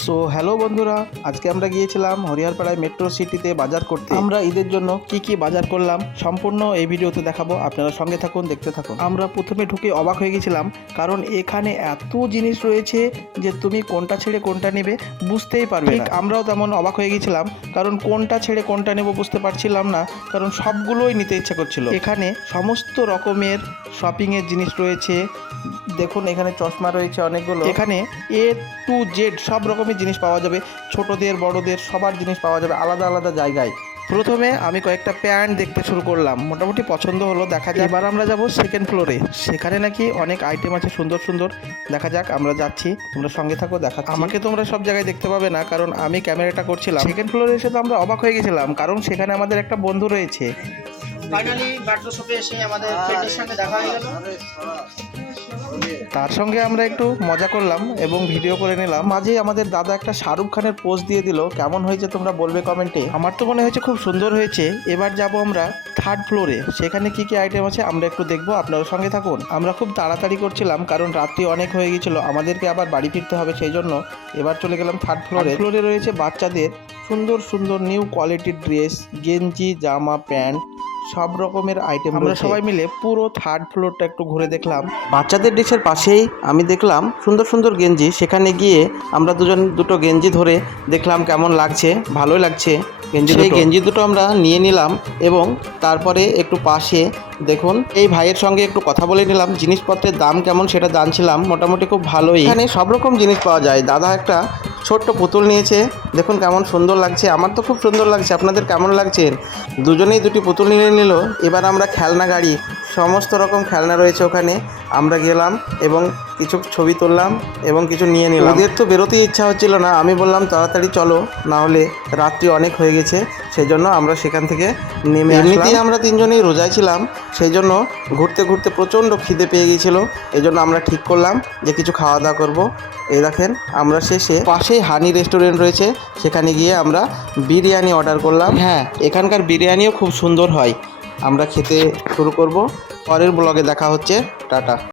So hello বন্ধুরা, আজকে আমরা গিয়েছিলাম হরিহরপাড়ায় মেট্রো সিটিতে বাজার করতে। আমরা ঈদের জন্য কি কি বাজার করলাম সম্পূর্ণ এই ভিডিওতে দেখাবো, আপনারা সঙ্গে থাকুন, দেখতে থাকুন। আমরা প্রথমে ঢুকে অবাক হয়ে গেছিলাম, কারণ এখানে এত জিনিস রয়েছে যে তুমি কোনটা ছেড়ে কোনটা নেবে বুঝতেই পারবে না। আমরাও তেমন অবাক হয়ে গেছিলাম, কারণ কোনটা ছেড়ে কোনটা নেব বুঝতে পারছিলাম না, কারণ সবগুলোই নিতে ইচ্ছা করছিল। এখানে সমস্ত রকমের শপিংয়ের জিনিস রয়েছে। দেখুন এখানে চশমা রয়েছে অনেকগুলো। এখানে এ টু জেড সব রকমের জিনিস পাওয়া যাবে, ছোটদের বড়দের সবার জিনিস পাওয়া যাবে আলাদা আলাদা জায়গায়। প্রথমে আমি কয়েকটা প্যান্ট দেখতে শুরু করলাম, মোটামুটি পছন্দ হলো, দেখা যাক। এবার আমরা যাব সেকেন্ড ফ্লোরে, সেখানে নাকি অনেক আইটেম আছে সুন্দর সুন্দর। দেখা যাক, আমরা যাচ্ছি, তোমরা সঙ্গে থাকো, দেখা। আমাকে তোমরা সব জায়গায় দেখতে পাবে না, কারণ আমি ক্যামেরাটা করছিলাম। সেকেন্ড ফ্লোরে এসে তো আমরা অবাক হয়ে গেছিলাম, কারণ সেখানে আমাদের একটা বন্ধু রয়েছে। ফাইনালি মেট্রো শপে এসে আমাদের ফ্রেন্ডের সঙ্গে দেখা হয়ে গেল। তার সঙ্গে আমরা একটু মজা করলাম এবং ভিডিও করে নিলাম। মাঝে আমাদের দাদা একটা শাহরুখ খানের পোস্ট দিয়ে দিল, কেমন হয়েছে তোমরা বলবে কমেন্টে। আমার তো মনে হয়েছে খুব সুন্দর হয়েছে। এবার যাব আমরা থার্ড ফ্লোরে, সেখানে কি কি আইটেম আছে আমরা একটু দেখবো, আপনারা সঙ্গে থাকুন। আমরা খুব তাড়াতাড়ি করছিলাম, কারণ রাত্রি অনেক হয়ে গিয়েছিল, আমাদেরকে আবার বাড়ি ফিরতে হবে, সেই জন্য এবার চলে গেলাম থার্ড ফ্লোরে। ফ্লোরে রয়েছে বাচ্চাদের সুন্দর সুন্দর নিউ কোয়ালিটির ড্রেস, গেঞ্জি, জামা, প্যান্ট, সব রকমের আইটেম। আমরা সবাই মিলে পুরো থার্ড ফ্লোরটা একটু ঘুরে দেখলাম। বাচ্চাদের ড্রেসের পাশেই আমি দেখলাম সুন্দর সুন্দর গেঞ্জি, সেখানে গিয়ে আমরা দুটো গেঞ্জি ধরে দেখলাম কেমন লাগছে, ভালোই লাগছে গেঞ্জি। সেই গেঞ্জি দুটো আমরা নিয়ে নিলাম এবং তারপরে একটু পাশে দেখুন এই ভাইয়ের সঙ্গে একটু কথা বলে নিলাম, জিনিসপত্রের দাম কেমন সেটা জানছিলাম। মোটামুটি খুব ভালোই, এখানে সব রকম জিনিস পাওয়া যায়। দাদা একটা ছোট্ট পুতুল নিয়েছে, দেখুন কেমন সুন্দর লাগছে, আমার তো খুব সুন্দর লাগছে, আপনাদের কেমন লাগছে? দুজনেই দুটি পুতুল নিয়ে নিল। এবার আমরা খেলনা গাড়ি, সমস্ত রকম খেলনা রয়েছে ওখানে, আমরা গেলাম এবং কিছু ছবি তুললাম এবং কিছু নিয়ে নিলাম। ওদের তো বেরোতেই ইচ্ছা হচ্ছিল না, আমি বললাম তাড়াতাড়ি চলো, না হলে রাত্রি অনেক হয়ে গেছে, সেই জন্য আমরা সেখান থেকে নেমে আসলাম। এমনিতেই আমরা তিনজনেই রোজায় ছিলাম, সেই জন্য ঘুরতে ঘুরতে প্রচণ্ড খিদে পেয়ে গিয়েছিল, এই জন্য আমরা ঠিক করলাম যে কিছু খাওয়া দাওয়া করবো। এই দেখেন আমরা শেষে পাশেই হানি রেস্টুরেন্ট রয়েছে, সেখানে গিয়ে আমরা বিরিয়ানি অর্ডার করলাম। হ্যাঁ, এখানকার বিরিয়ানিও খুব সুন্দর হয়। আমরা খেতে শুরু করব, পরের ব্লগে দেখা হচ্ছে, টাটা।